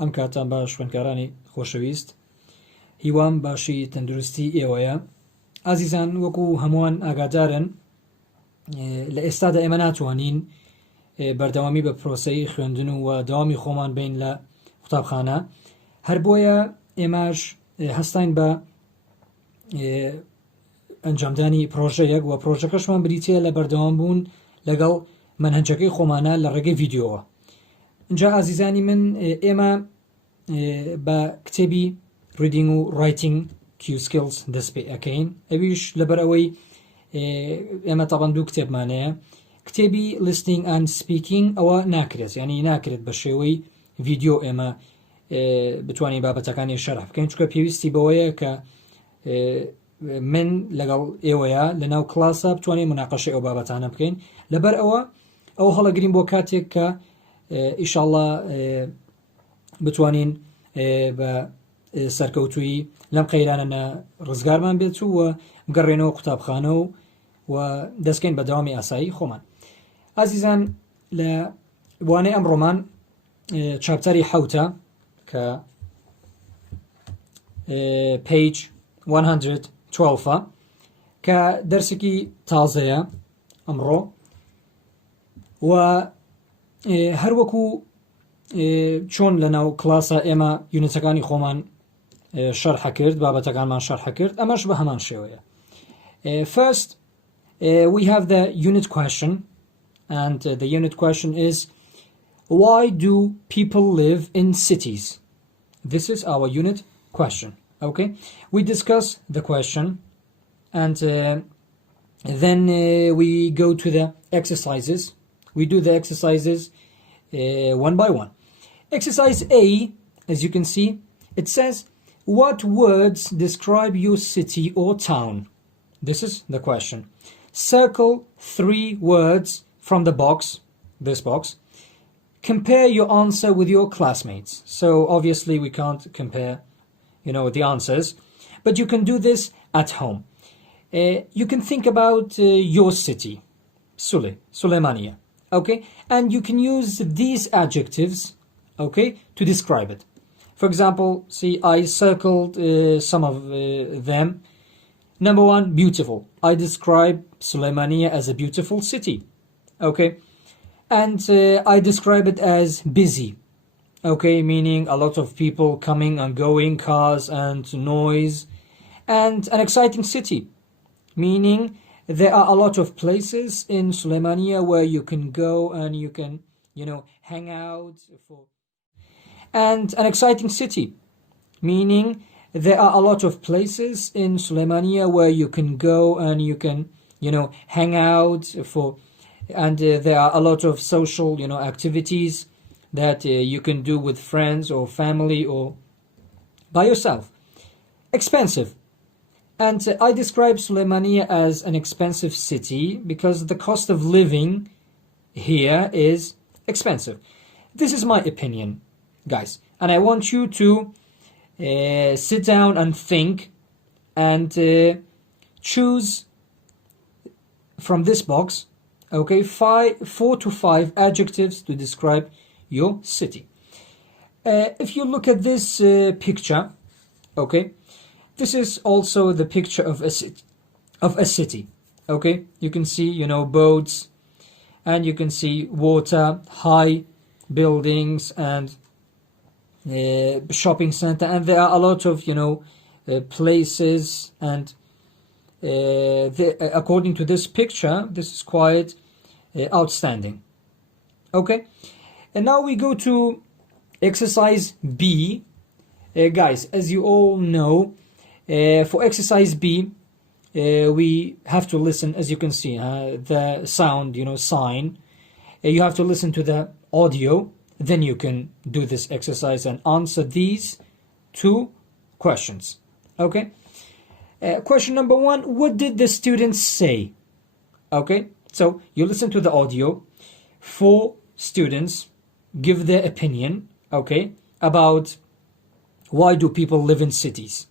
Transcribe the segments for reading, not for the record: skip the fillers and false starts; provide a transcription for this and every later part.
ئەم کاتان باش خوێندکارانی خۆشەویست هیوام باشی تەندروستی ئێوەیە. ئازیزان وەکو هەمووان ئاگادارن لە ئێستادا ئێمە ناتوانین بەردەوامی بە پرۆسەی خوێندن و دەوامی خۆمان بین لە قوتابخانە، هەر بۆیە ئێمەش هەستاین بە ئەنجامدانی پرۆژەیەک و پرۆژەکەشمان بریتە لە بەردەوام بوون لەگەڵ منهەجەکەی خۆمانە لە ڕێگەی ڤیدیۆوە. اینجا ئازیزانی من ئێمە بە کتێبی ریدینگ و ڕایتینگ کیو سکیلز دەست پێ ئەەکەین. ئەویش لەبەر ئەوەی ئێمە تاوان دوو کتێبمانەیە. کتێبی لیستینگ ئەند سپیکینگ ئەوە ناکرێت، ینی ناکرێت بە شێوەی ڤیدیۆ ئێمە بتوانین بابەتەکانی شەرح بکەین، چونکە پێویستی بەوەیە کە من لەگەڵ ئێوەیە لە ناو کلاسە بتوانین مناقەشەی ئەو بابەتانە بکەین. لەبەر ئەو هەڵەگرین بۆ کاتێک کە ئیشاڵڵا بتوانین بە سەرکەوتووی لەم قەیرانە ڕزگارمان بێت و بگەڕێنەوە قوتابخانە و دەستکەین بە دەوامی ئاسایی خۆمان. ئازیزان لە وانەی ئەمڕۆمان چاپتەری حەوتە کە پێیج 112 کە دەرسێکی تازەیە ئەمڕۆ و هەروەکو چۆن لە ناو کلاسە ئێمە یونیتەکانی خۆمان شەرح کرد، بابەتەکانمان شەرح کرد، ئەمەش بە هەمان شێوەیە. First, we have the unit question, and the unit question is, why do people live in cities? This is our unit question. Okay, we discuss the question, and then we go to the exercises. We do the exercises one by one. Exercise A, as you can see, it says, what words describe your city or town? This is the question. Circle 3 words from the box, this box. Compare your answer with your classmates. So obviously we can't compare, the answers, but you can do this at home. You can think about your city, Suleymaniye, okay? And you can use these adjectives, okay, to describe it. For example, see, I circled some of them. Number 1, beautiful. I describe Suleymaniye as a beautiful city, okay? And I describe it as busy, okay, meaning a lot of people coming and going, cars and noise. And an exciting city, meaning there are a lot of places in Suleymaniye where you can go and you can, hang out for. And an exciting city, meaning there are a lot of places in Suleymaniye where you can go and you can, hang out for, and there are a lot of social, activities that you can do with friends or family or by yourself. Expensive. And I describe Suleymaniye as an expensive city because the cost of living here is expensive. This is my opinion, guys, and I want you to sit down and think and choose from this box, okay, 4 to 5 adjectives to describe your city. If you look at this picture, okay, this is also the picture of a city, okay? You can see, boats, and you can see water, high buildings, and shopping center, and there are a lot of places, and according to this picture, this is quite outstanding. Okay, and now we go to exercise B. Guys, as you all know, for exercise B, we have to listen, as you can see, the sound, sign. You have to listen to the audio. Then you can do this exercise and answer these 2 questions. Okay? Question number 1, what did the students say? Okay? So you listen to the audio. 4 students give their opinion, okay, about why do people live in cities.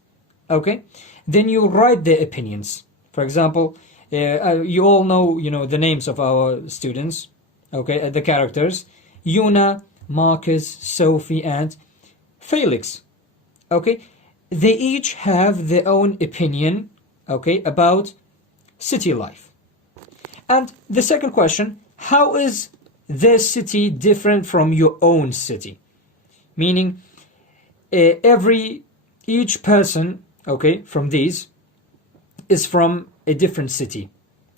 Okay? Then you write their opinions. For example, you all know, the names of our students, okay, the characters. Yuna, Marcus, Sophie, and Felix. Okay, they each have their own opinion, okay, about city life. And the second question, how is their city different from your own city? Meaning, each person, okay, from these is from a different city,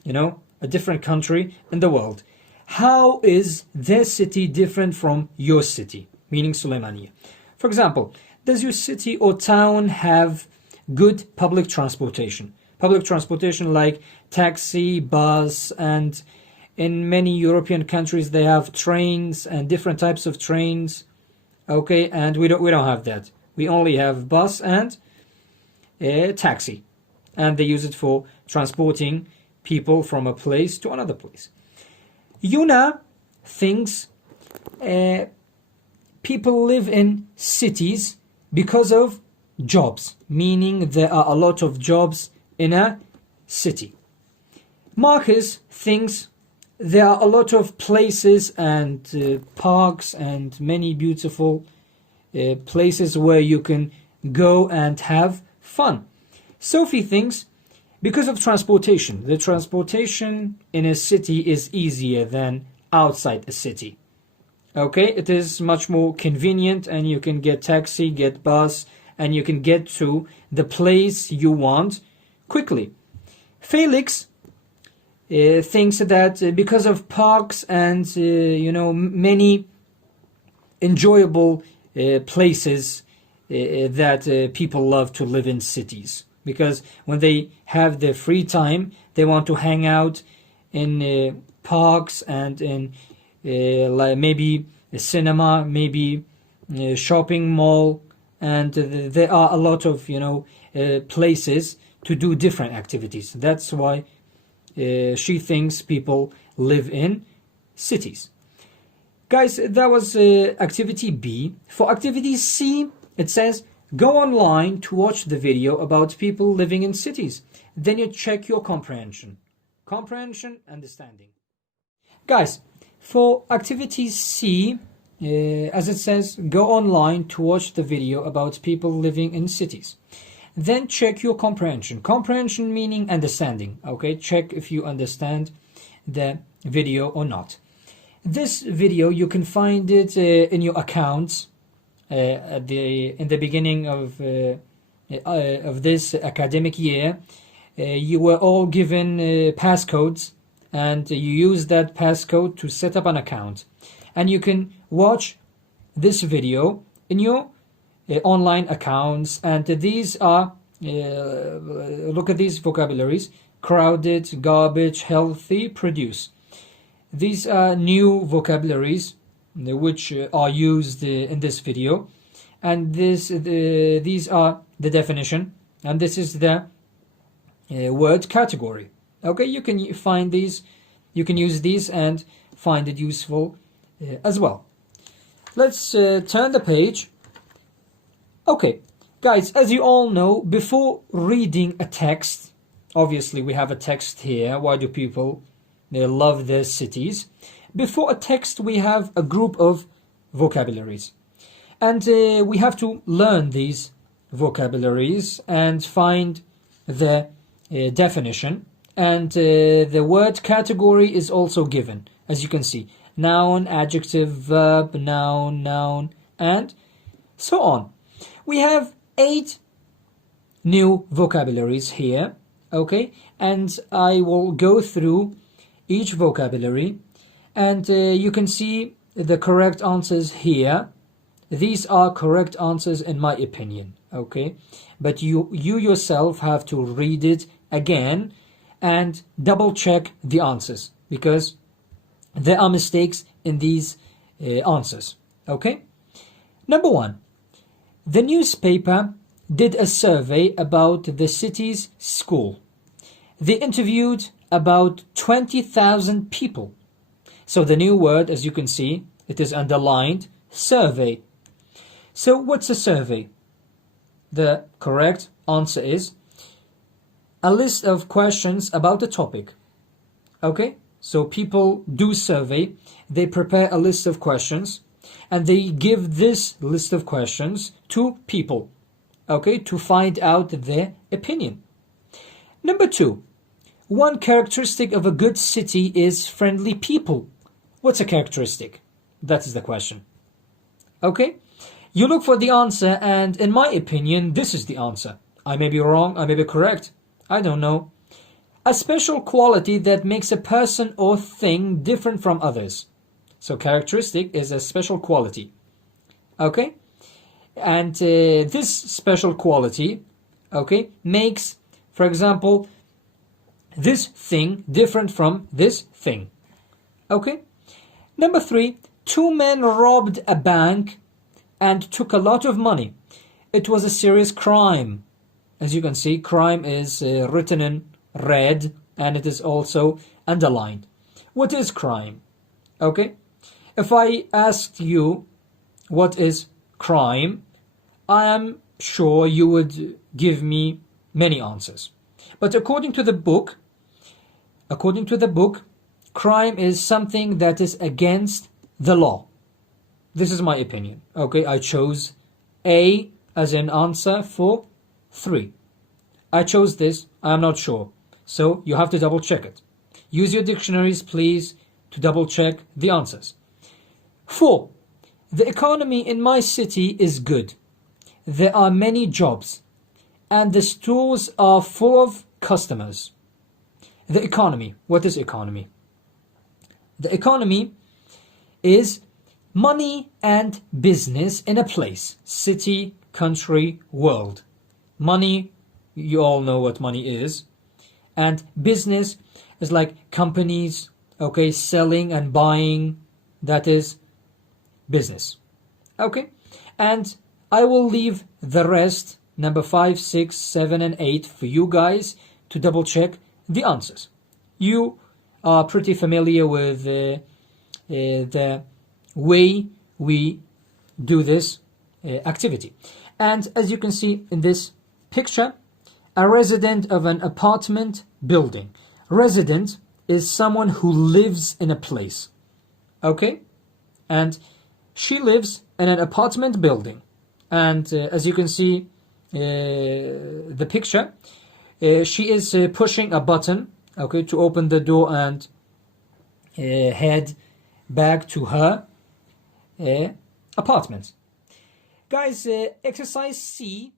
a different country in the world. How is their city different from your city, meaning Suleymaniye? For example, does your city or town have good public transportation? Public transportation like taxi, bus, and in many European countries they have trains and different types of trains. Okay, and we don't have that. We only have bus and taxi, and they use it for transporting people from a place to another place. Yuna thinks people live in cities because of jobs, meaning there are a lot of jobs in a city. Marcus thinks there are a lot of places and parks and many beautiful places where you can go and have fun. Sophie thinks because of transportation. The transportation in a city is easier than outside a city. Okay, it is much more convenient and you can get taxi, get bus, and you can get to the place you want quickly. Felix thinks that because of parks and many enjoyable places that people love to live in cities, because when they have their free time they want to hang out in parks and in like maybe a cinema, maybe a shopping mall, and there are a lot of places to do different activities. That's why she thinks people live in cities. Guys, that was activity B. For activity C, it says go online to watch the video about people living in cities. Then you check your comprehension. Comprehension, understanding. Guys, for activity C, as it says, go online to watch the video about people living in cities. Then check your comprehension. Comprehension meaning understanding. Okay, check if you understand the video or not. This video you can find it in your accounts in the beginning of this academic year. You were all given passcodes, and you use that passcode to set up an account, and you can watch this video in your online accounts. And these are look at these vocabularies: crowded, garbage, healthy, produce. These are new vocabularies which are used in this video, and these are the definition, and this is the word category. Okay, you can find these, you can use these and find it useful as well. Let's turn the page. Okay, guys, as you all know, before reading a text, obviously we have a text here. Why do people love their cities? Before a text, we have a group of vocabularies, and we have to learn these vocabularies and find the definition. And the word category is also given, as you can see: noun, adjective, verb, noun, and so on. We have 8 new vocabularies here, okay, and I will go through each vocabulary, and you can see the correct answers here. These are correct answers in my opinion, okay, but you yourself have to read it again and double check the answers, because there are mistakes in these answers, okay. Number 1, the newspaper did a survey about the city's school. They interviewed about 20,000 people. So the new word, as you can see, it is underlined: survey. So what's a survey? The correct answer is a list of questions about a topic. Okay, so people do survey. They prepare a list of questions, And they give this list of questions to people, okay, to find out their opinion. Number 2, one characteristic of a good city is friendly people. What's a characteristic? That is the question. Okay? You look for the answer, and in my opinion, this is the answer. I may be wrong, I may be correct. I don't know. A special quality that makes a person or thing different from others. So characteristic is a special quality. Okay? And this special quality, okay, makes, for example, this thing different from this thing. Okay? Number 3, 2 men robbed a bank and took a lot of money. It was a serious crime. As you can see, crime is written in red, and it is also underlined. What is crime? Okay? If I asked you what is crime, I am sure you would give me many answers. But according to the book, crime is something that is against the law. This is my opinion. Okay, I chose A as an answer for 3. I chose this, I'm not sure. So you have to double check it. Use your dictionaries, please, to double check the answers. 4. The economy in my city is good. There are many jobs, and the stores are full of customers. The economy. What is economy? The economy is money and business in a place, city, country, world. Money, you all know what money is. And business is like companies, okay, selling and buying. That is business. Okay? And I will leave the rest, number 5, 6, 7, and 8, for you guys to double check the answers. You are pretty familiar with the way we do this activity. And as you can see in this picture, a resident of an apartment building. Resident is someone who lives in a place. Okay? And she lives in an apartment building. And as you can see the picture, she is pushing a button, okay, to open the door and head back to her apartment. Guys, exercise C,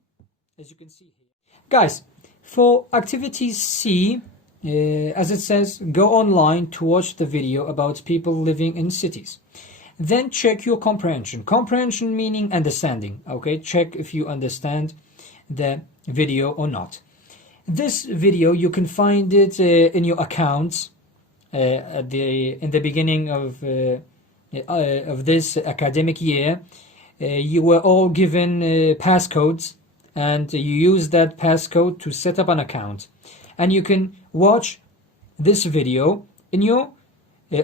as you can see here. Guys, for activity C, as it says, go online to watch the video about people living in cities. Then check your comprehension. Comprehension meaning understanding. Okay, check if you understand the video or not. This video, you can find it in your accounts in the beginning of this academic year. You were all given passcodes, and you use that passcode to set up an account. And you can watch this video in your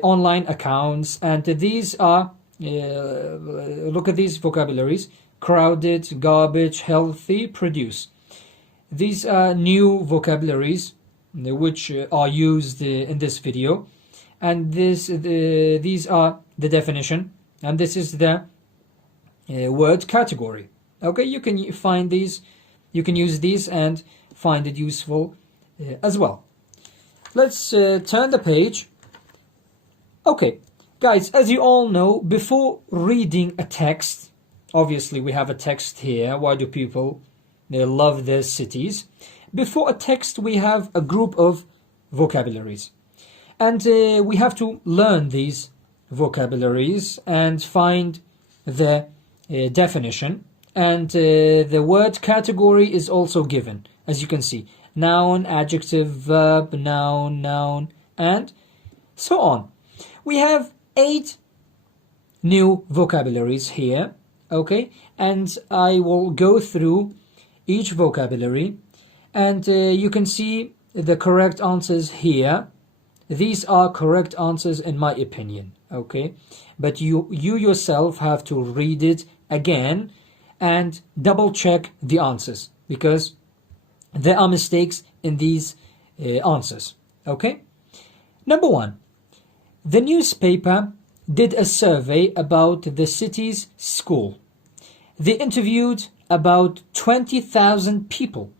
online accounts, and these are look at these vocabularies: crowded, garbage, healthy, produce. These are new vocabularies which are used in this video, and these are the definition, and this is the word category. Okay, you can find these, you can use these and find it useful as well. Let's turn the page. Okay, guys, as you all know, before reading a text, obviously we have a text here. Why do people love their cities? Before a text, we have a group of vocabularies. And we have to learn these vocabularies and find the definition. And the word category is also given, as you can see. Noun, adjective, verb, noun, and so on. We have 8 new vocabularies here, okay? And I will go through each vocabulary, and you can see the correct answers here. These are correct answers in my opinion, okay? But you yourself have to read it again and double check the answers, because there are mistakes in these answers, okay? Number 1. The newspaper did a survey about the city's school. They interviewed about 20,000 people.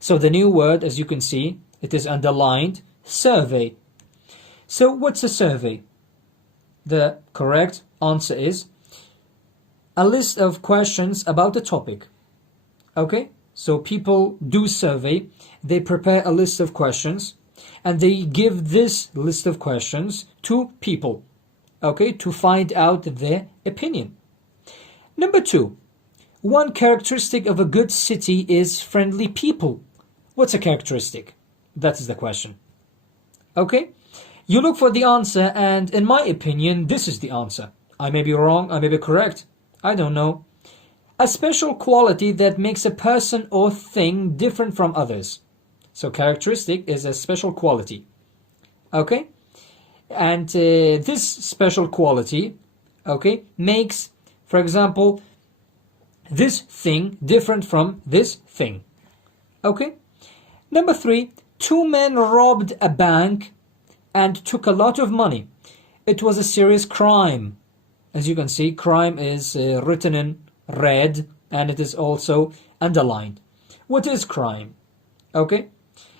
So the new word, as you can see, it is underlined, survey. So what's a survey? The correct answer is a list of questions about a topic. Okay? So people do survey, they prepare a list of questions, and they give this list of questions to people, okay, to find out their opinion. Number 2, one characteristic of a good city is friendly people. What's a characteristic? That is the question. Okay? You look for the answer, and in my opinion, this is the answer. I may be wrong, I may be correct. I don't know. A special quality that makes a person or thing different from others. So characteristic is a special quality. Okay? And this special quality, okay, makes, for example, this thing different from this thing. Okay? Number 3, 2 men robbed a bank and took a lot of money. It was a serious crime. As you can see, crime is written in red, and it is also underlined. What is crime? Okay?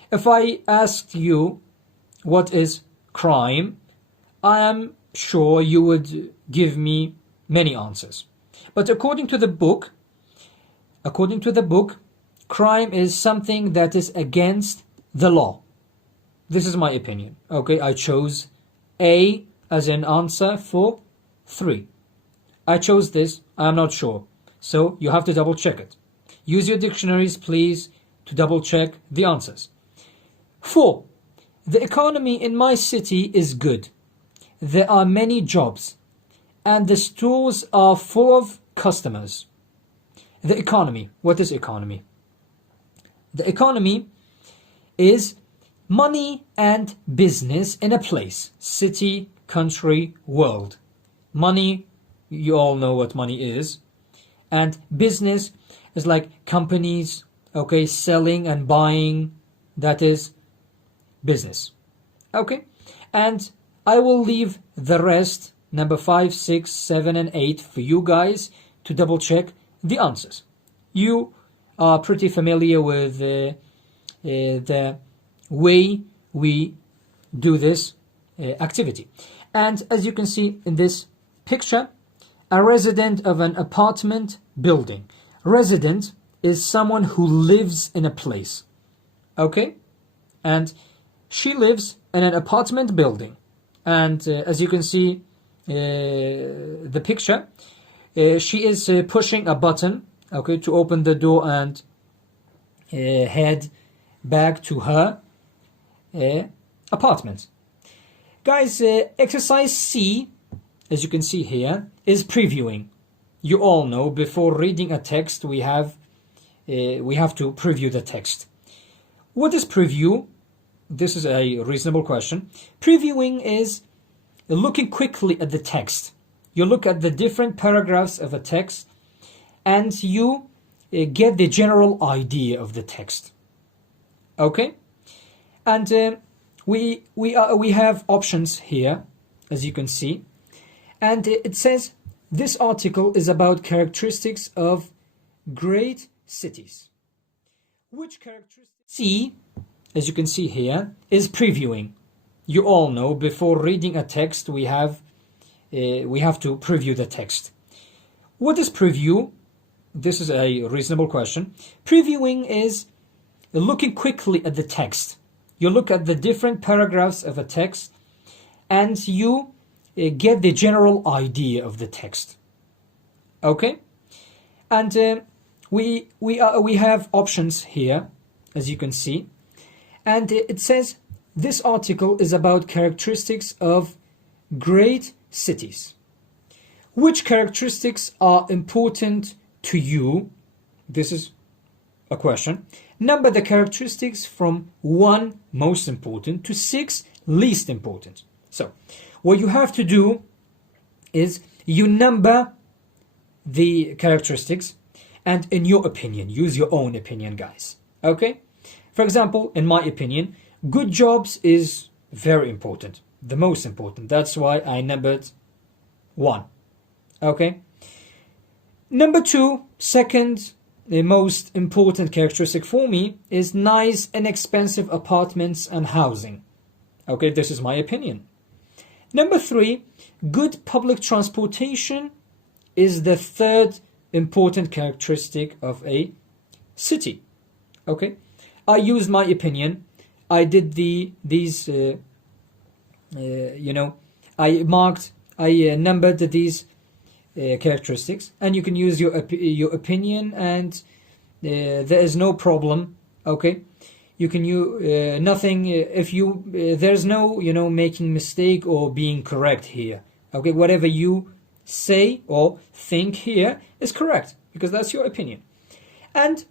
If I asked you what is crime, I am sure you would give me many answers. But according to the book, crime is something that is against the law. This is my opinion. Okay, I chose A as an answer for 3. I chose this, I am not sure. So you have to double check it. Use your dictionaries, please, to double check the answers. 4. The economy in my city is good. There are many jobs, and the stores are full of customers. The economy. What is economy? The economy is money and business in a place, city, country, world. Money, you all know what money is. And business is like companies, okay, selling and buying, that is business. Okay? And I will leave the rest, number 5, 6, 7, and 8, for you guys to double check the answers. You are pretty familiar with the way we do this activity. And as you can see in this picture, a resident of an apartment building. Resident is someone who lives in a place. Okay? And she lives in an apartment building. And as you can see the picture, she is pushing a button, okay, to open the door and head back to her apartment. Guys, exercise C, as you can see here, is previewing. You all know before reading a text we have to preview the text. What is preview? This is a reasonable question. Previewing is looking quickly at the text. You look at the different paragraphs of a text and you get the general idea of the text. Okay? And we have options here, as you can see. And it says this article is about characteristics of great cities. Which characteristics? C, as you can see here, is previewing. You all know before reading a text we have to preview the text. What is preview? This is a reasonable question. Previewing is looking quickly at the text. You look at the different paragraphs of a text and you get the general idea of the text. Okay? And we have options here, as you can see. And it says this article is about characteristics of great cities. Which characteristics are important to you? This is a question. Number the characteristics from 1 most important to 6 least important. So what you have to do is you number the characteristics and in your opinion, use your own opinion, guys. Okay? For example, in my opinion, good jobs is very important, the most important. That's why I numbered one. Okay. Number two, second, the most important characteristic for me is nice, inexpensive apartments and housing. Okay, this is my opinion. Number three, good public transportation is the third important characteristic of a city. Okay, I used my opinion. I did I numbered these characteristics, and you can use your opinion, and there is no problem. Okay, you can use nothing if you there's no making mistake or being correct here. Okay, whatever you say or think here is correct because that's your opinion. And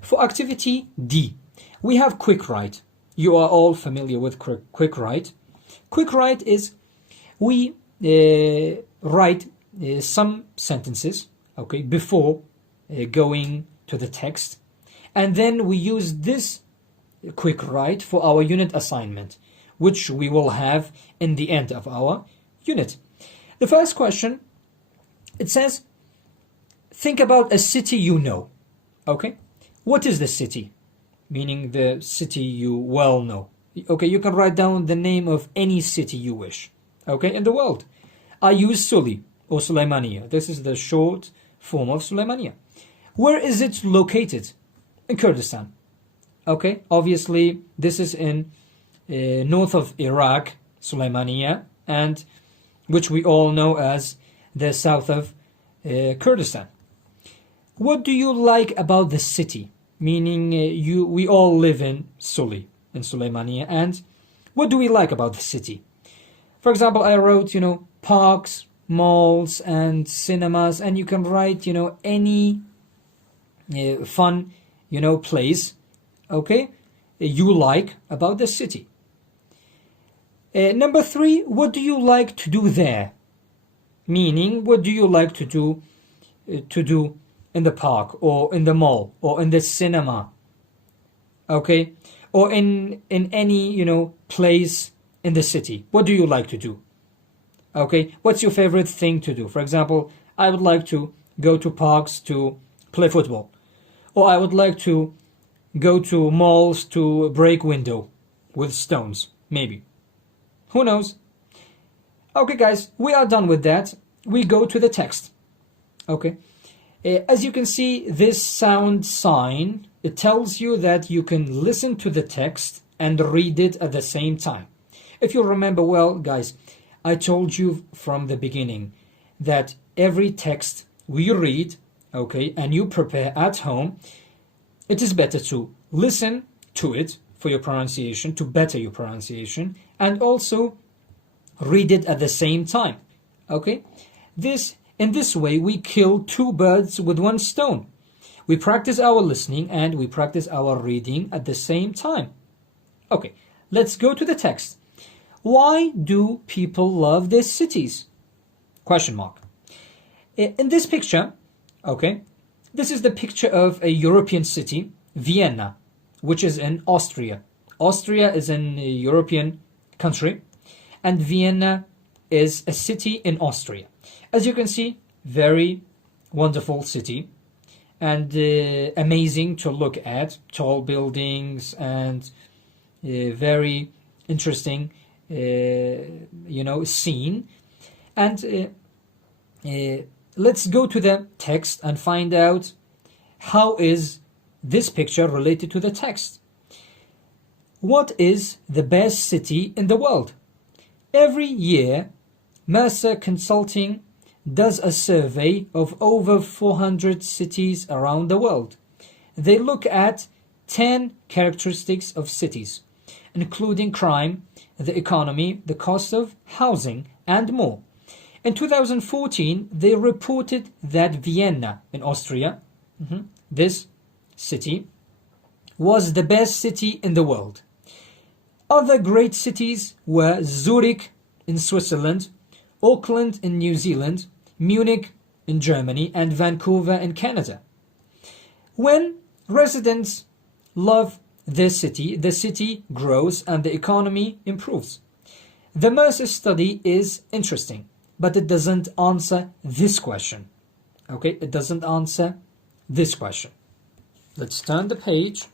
for activity D, we have quick write. You are all familiar with quick write. Quick write is we write some sentences, okay, before going to the text, and then we use this quick write for our unit assignment, which we will have in the end of our unit. The first question, it says, think about a city you know. Okay, what is the city? Meaning the city you well know. Okay, you can write down the name of any city you wish, okay, in the world. I use Suli or Suleymaniye. This is the short form of Suleymaniye. Where is it located? In Kurdistan. Okay, obviously this is in north of Iraq, Suleymaniye, and which we all know as the south of Kurdistan. What do you like about the city? Meaning we all live in Suli, in Suleymaniye, and what do we like about the city? For example, I wrote, parks, malls, and cinemas, and you can write, any fun, place, okay, you like about the city. Number three, what do you like to do there? Meaning, what do you like to do in the park or in the mall or in the cinema? Okay, or in any place in the city. What do you like to do? Okay, what's your favorite thing to do? For example, I would like to go to parks to play football, or I would like to go to malls to break window with stones, maybe. Who knows? Okay, guys, we are done with that. We go to the text. Okay, as you can see, this sound sign, it tells you that you can listen to the text and read it at the same time. If you remember well, guys, I told you from the beginning that every text we read, okay, and you prepare at home, it is better to listen to it for your pronunciation, to better your pronunciation, and also read it at the same time. Okay? In this way, we kill two birds with one stone. We practice our listening and we practice our reading at the same time. Okay, let's go to the text. Why do people love their cities? Question mark. In this picture, okay, this is the picture of a European city, Vienna, which is in Austria. Austria is an European country, and Vienna is a city in Austria. As you can see, very wonderful city and amazing to look at. Tall buildings and very interesting, scene. And let's go to the text and find out how is this picture related to the text. What is the best city in the world? Every year, Mercer Consulting does a survey of over 400 cities around the world. They look at 10 characteristics of cities, including crime, the economy, the cost of housing, and more. In 2014, they reported that Vienna in Austria, this city, was the best city in the world. Other great cities were Zurich in Switzerland, Auckland in New Zealand, Munich in Germany, and Vancouver in Canada. When residents love their city, the city grows and the economy improves. The Mercer study is interesting. but it doesn't answer this question. Okay, it doesn't answer this question. Let's turn the page.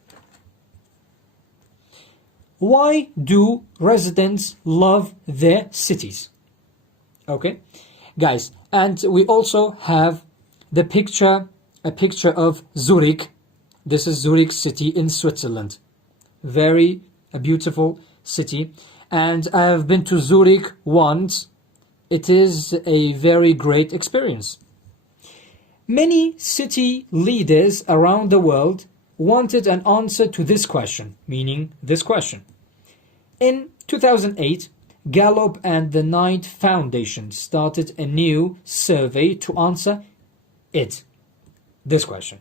Why do residents love their cities? Okay, guys, and we also have a picture of Zurich. This is Zurich city in Switzerland. Very a beautiful city, and I have been to Zurich once. It is a very great experience. Many city leaders around the world wanted an answer to this question, meaning this question. In 2008, Gallup and the Knight Foundation started a new survey to answer this question.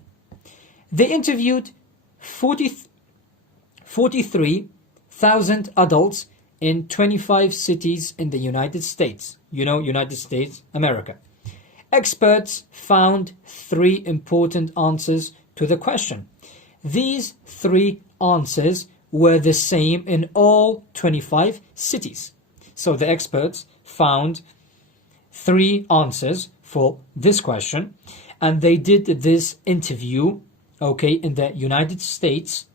They interviewed 43,000 adults in 25 cities in the United States. You know, United States, America. Experts found 3 important answers to the question. These 3 answers were the same in all 25 cities. So the experts found 3 answers for this question, and they did this interview, okay, in the United States.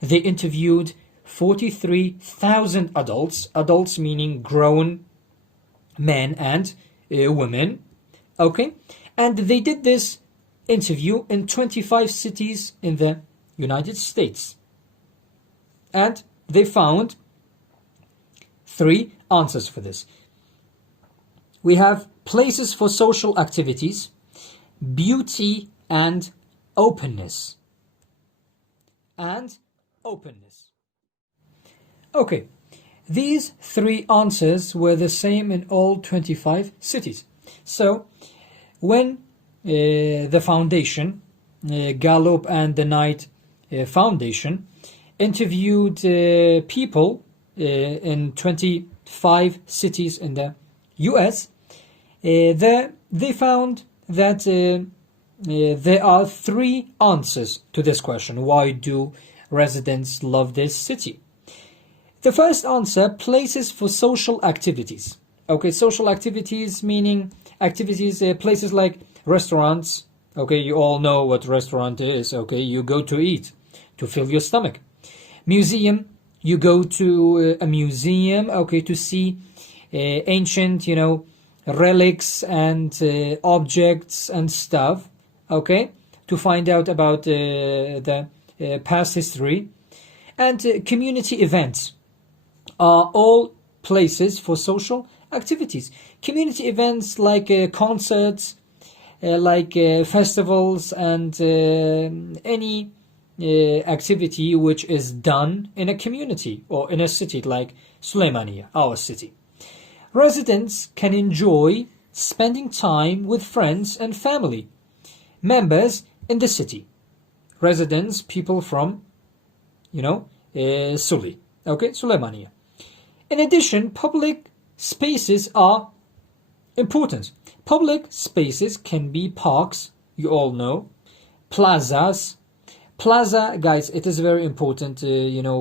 They interviewed 43,000 adults meaning grown men and women, okay, and they did this interview in 25 cities in the United States, and they found 3 answers for this. We have places for social activities, beauty, and openness. Okay, these 3 answers were the same in all 25 cities. So when the foundation, Gallup and the Knight Foundation, interviewed people in 25 cities in the US, they found that there are 3 answers to this question. Why do residents love this city? The first answer, places for social activities. Okay, social activities meaning activities, places like restaurants. Okay, you all know what restaurant is. Okay, you go to eat, to fill your stomach. Museum, you go to a museum, okay, to see ancient, relics and objects and stuff, okay, to find out about the past history. And community events are all places for social activities. Community events like concerts, like festivals, and any activity which is done in a community or in a city like Suleymaniye, our city. Residents can enjoy spending time with friends and family members in the city. Residents, people from, Suli, okay, Suleymaniye. In addition, public spaces are important. Public spaces can be parks, you all know, plazas. Plaza, guys, it is very important,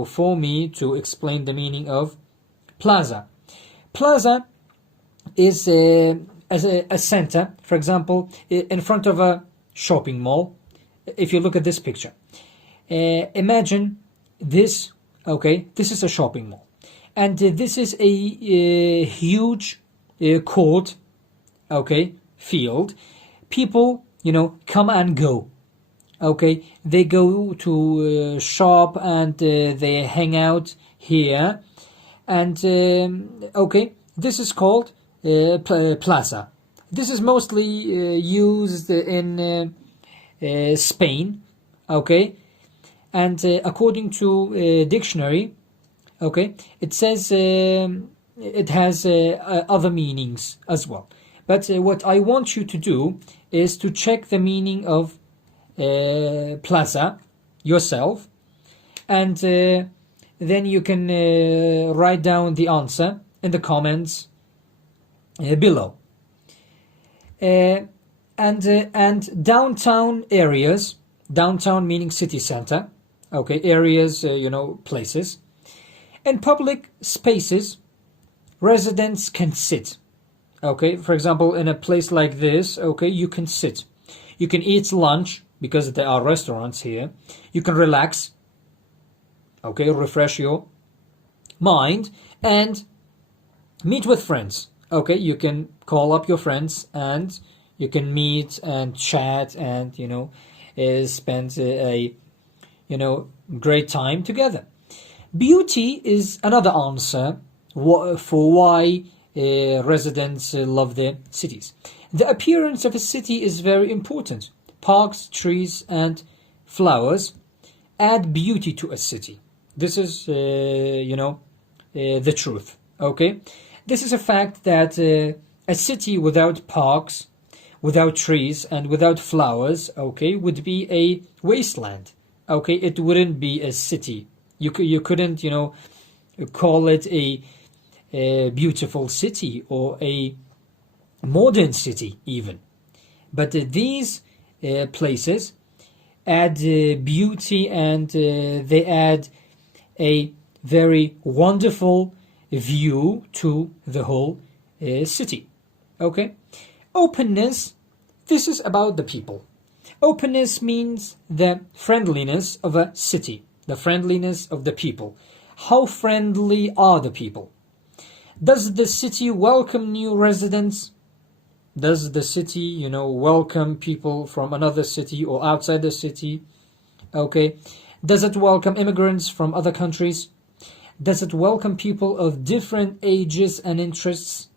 for me to explain the meaning of plaza. Plaza is as a center, for example, in front of a shopping mall. If you look at this picture, imagine this, okay, this is a shopping mall. And this is a huge court, okay, field. People, come and go. Okay, they go to shop and they hang out here. And, okay, this is called plaza. This is mostly used in Spain, okay. And according to dictionary, okay, it says it has other meanings as well. But what I want you to do is to check the meaning of plaza yourself, and then you can write down the answer in the comments below. And downtown areas, downtown meaning city center, okay, areas, places. In public spaces, residents can sit, Okay, for example, in a place like this, okay, you can sit. You can eat lunch because there are restaurants here. You can relax, okay, refresh your mind, and meet with friends. Okay, you can call up your friends and you can meet and chat and spend a great time together. Beauty is another answer for why residents love their cities. The appearance of a city is very important. Parks, trees, and flowers add beauty to a city. This is, the truth. Okay, this is a fact that a city without parks, without trees, and without flowers, okay, would be a wasteland. Okay, it wouldn't be a city. You couldn't call it a beautiful city or a modern city even. But these places add beauty, and they add a very wonderful view to the whole city. Okay, openness. This is about the people. Openness means the friendliness of a city, the friendliness of the people. How friendly are the people? Does the city welcome new residents? Does the city, welcome people from another city or outside the city? Okay. Does it welcome immigrants from other countries? Does it welcome people of different ages and interests?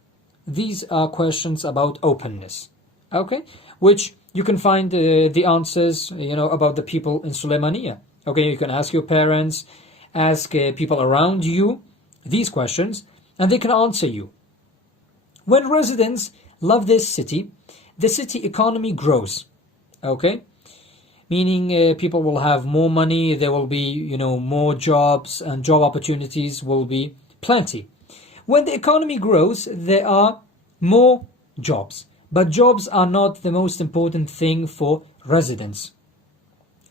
These are questions about openness. Okay. Which you can find the answers, about the people in Suleymaniye. Okay. You can ask your parents, ask people around you these questions, and they can answer you. When residents love this city, the city economy grows. Okay, meaning people will have more money, there will be more jobs, and job opportunities will be plenty. When the economy grows, there are more jobs, but jobs are not the most important thing for residents.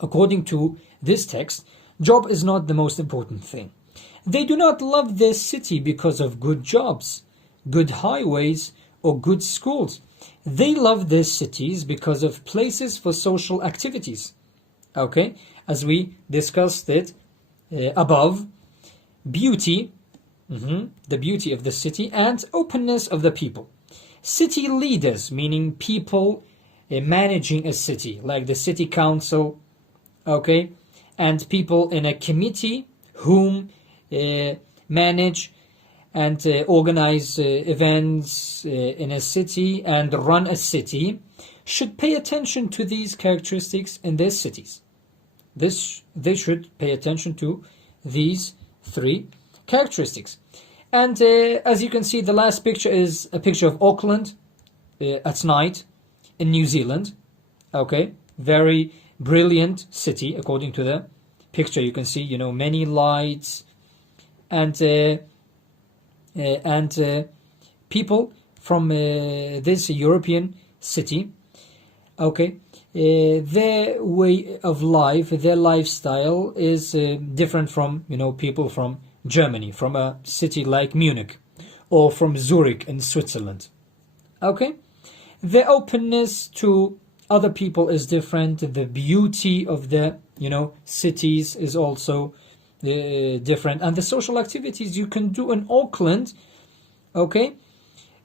According to this text, job is not the most important thing. They do not love this city because of good jobs, good highways, or good schools. They love these cities because of places for social activities. Okay, as we discussed it above, beauty, the beauty of the city, and openness of the people. City leaders, meaning people managing a city, like the city council, okay, and people in a committee whom manage and organize events in a city and run a city, should pay attention to these characteristics in their cities. They should pay attention to these three characteristics. And as you can see, the last picture is a picture of Auckland at night in New Zealand. Okay, very brilliant city according to the picture. You can see, many lights, and people from this European city, okay, their way of life, their lifestyle is different from people from Germany, from a city like Munich, or from Zurich in Switzerland. Okay, the openness to other people is different. The beauty of the cities is also different, and the social activities you can do in Auckland, okay,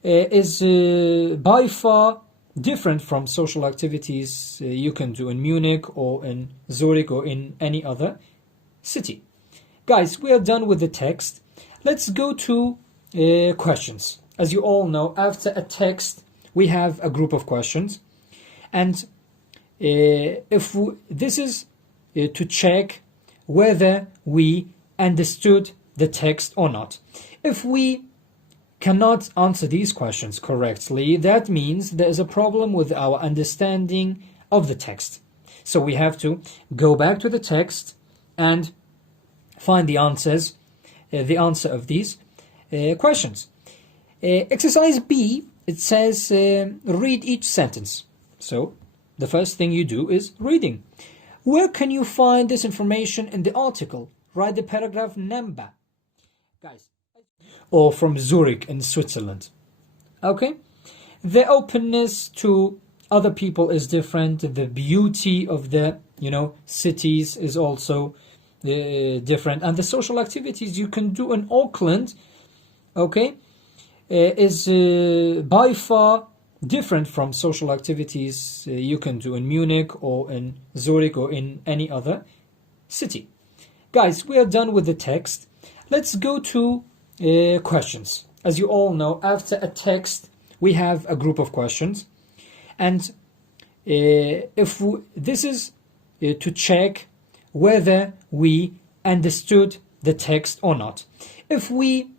is by far different from social activities you can do in Munich or in Zurich or in any other city. Guys, we are done with the text. Let's go to questions. As you all know, after a text we have a group of questions, and this is to check whether we understood the text or not. If we cannot answer these questions correctly, that means there is a problem with our understanding of the text. So we have to go back to the text and find the answers, the answer of these questions. Exercise B, it says read each sentence. So the first thing you do is reading. Where can you find this information in the article? Write the paragraph number. Guys, or from Zurich in Switzerland. Okay, The openness to other people is different. The beauty of the cities is also different, and the social activities you can do in Auckland, okay, is by far different from social activities you can do in Munich or in Zurich or in any other city. Guys, we are done with the text. Let's go to questions. As you all know, after a text we have a group of questions, and this is to check whether we understood the text or not. If we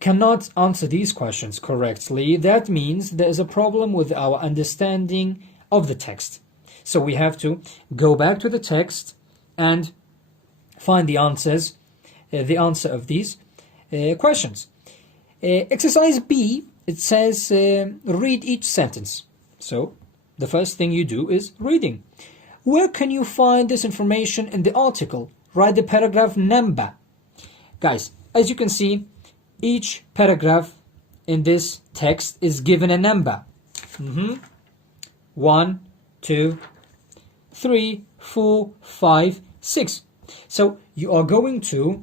cannot answer these questions correctly, that means there is a problem with our understanding of the text. So we have to go back to the text and find the answers, the answer of these questions. Exercise B, it says read each sentence. So the first thing you do is reading. Where can you find this information in the article? Write the paragraph number. Guys, as you can see, each paragraph in this text is given a number. 1, 2, 3, 4, 5, 6. So you are going to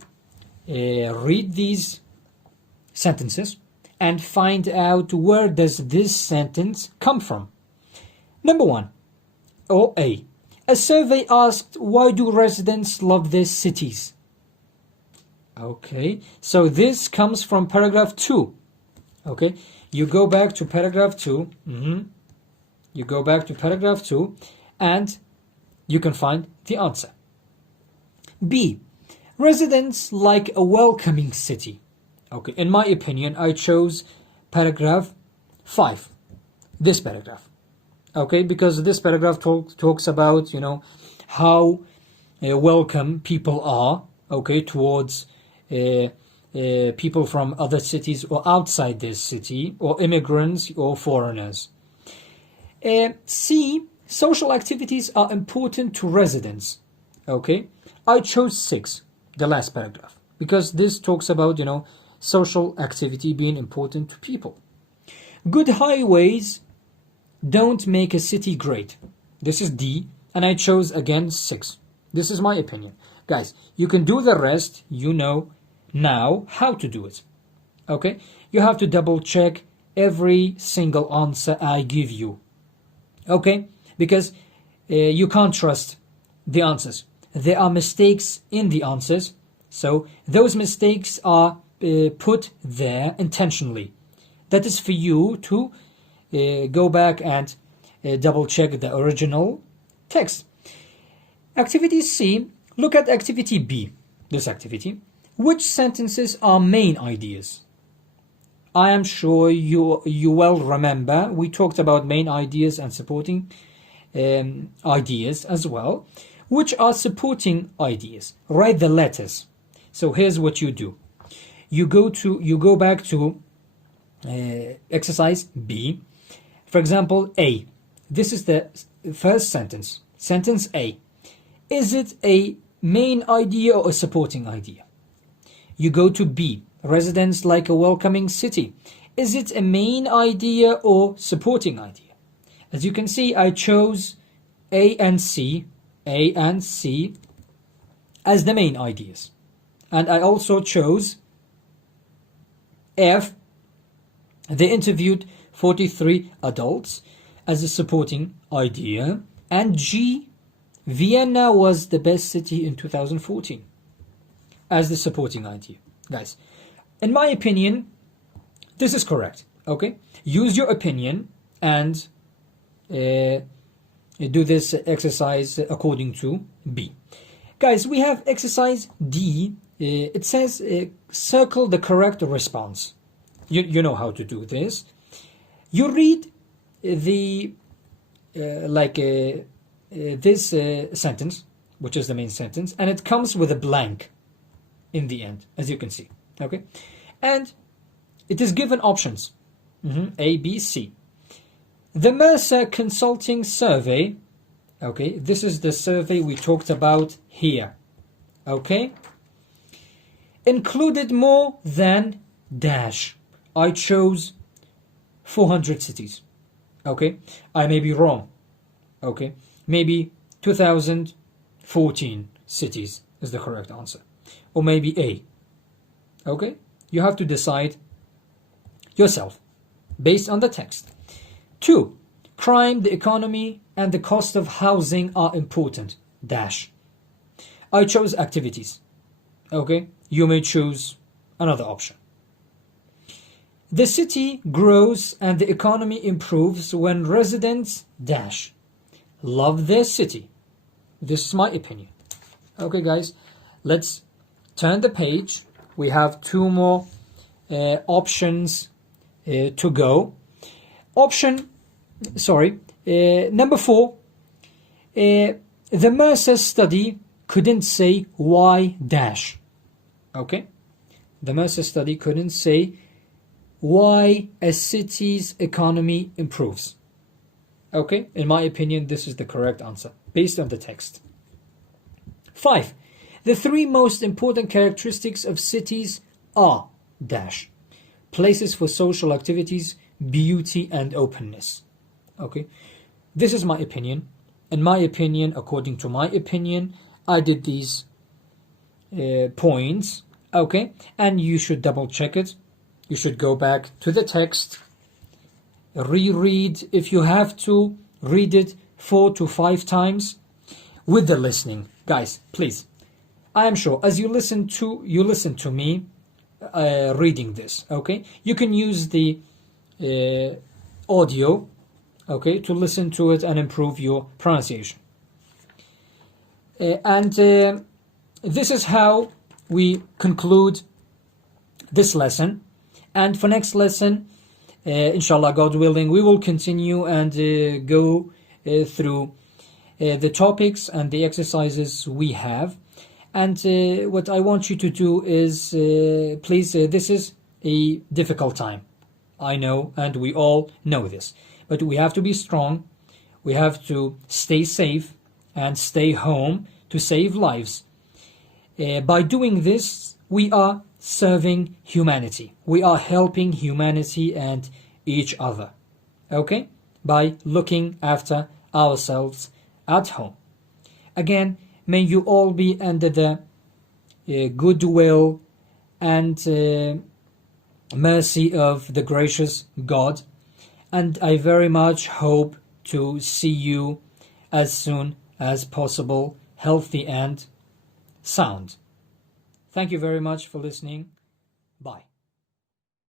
read these sentences and find out where does this sentence come from. Number 1, or A. A survey asked, why do residents love their cities? Okay, so this comes from paragraph 2. Okay, you go back to paragraph 2. You go back to paragraph 2 and you can find the answer. B. Residents like a welcoming city. Okay, in my opinion, I chose paragraph 5. This paragraph. Okay, because this paragraph talks about, how welcome people are, okay, towards people from other cities or outside this city, or immigrants or foreigners. C. Social activities are important to residents. Okay, I chose 6, the last paragraph, because this talks about, social activity being important to people. Good highways don't make a city great. This is D, and I chose again 6. This is my opinion. Guys, you can do the rest, now how to do it. Okay, you have to double check every single answer I give you. Okay, because you can't trust the answers. There are mistakes in the answers, so those mistakes are put there intentionally. That is for you to go back and double check the original text. Activity C, look at activity B, this activity. Which sentences are main ideas? I am sure you well remember we talked about main ideas and supporting ideas as well. Which are supporting ideas? Write the letters. So here's what you do. You go back to exercise B. For example, A. This is the first sentence. Sentence A. Is it a main idea or a supporting idea? You go to B. Residents like a welcoming city. Is it a main idea or supporting idea? As you can see, I chose A and C as the main ideas. And I also chose F. They interviewed 43 adults as a supporting idea. And G. Vienna was the best city in 2014 as the supporting idea. Guys, in my opinion, this is correct. Okay, use your opinion and do this exercise according to B. Guys, we have exercise D. It says circle the correct response. You know how to do this. You read the this sentence, which is the main sentence, and it comes with a blank in the end, as you can see. Okay, and it is given options A, B, C. The Mercer Consulting Survey. Okay, this is the survey we talked about here. Okay, included more than dash. I chose 400 cities. Okay, I may be wrong. Okay, maybe 2014 cities is the correct answer, or maybe A. Okay, you have to decide yourself based on the text. 2. Crime, the economy, and the cost of housing are important. Dash. I chose activities. Okay, you may choose another option. The city grows and the economy improves when residents dash love their city. This is my opinion. Okay, guys, let's turn the page. We have 2 more options to go. Number 4. The Mercer study couldn't say why dash. Okay, the Mercer study couldn't say why a city's economy improves. Okay, in my opinion, this is the correct answer based on the text. 5. The 3 most important characteristics of cities are dash places for social activities, beauty, and openness. Okay, this is my opinion. In my opinion, according to my opinion, I did these points. Okay, and you should double check it. You should go back to the text, reread. If you have to, read it 4 to 5 times with the listening. Guys, please, I am sure as you listen to me reading this, okay, you can use the audio, okay, to listen to it and improve your pronunciation. This is how we conclude this lesson. And for next lesson, inshallah, God willing, we will continue and go through the topics and the exercises we have. And what I want you to do is, please, this is a difficult time. I know, and we all know this. But we have to be strong. We have to stay safe and stay home to save lives. By doing this, we are serving humanity. We are helping humanity and each other. Okay? By looking after ourselves at home. Again, may you all be under the goodwill and mercy of the gracious God. And I very much hope to see you as soon as possible, healthy and sound. Thank you very much for listening. Bye.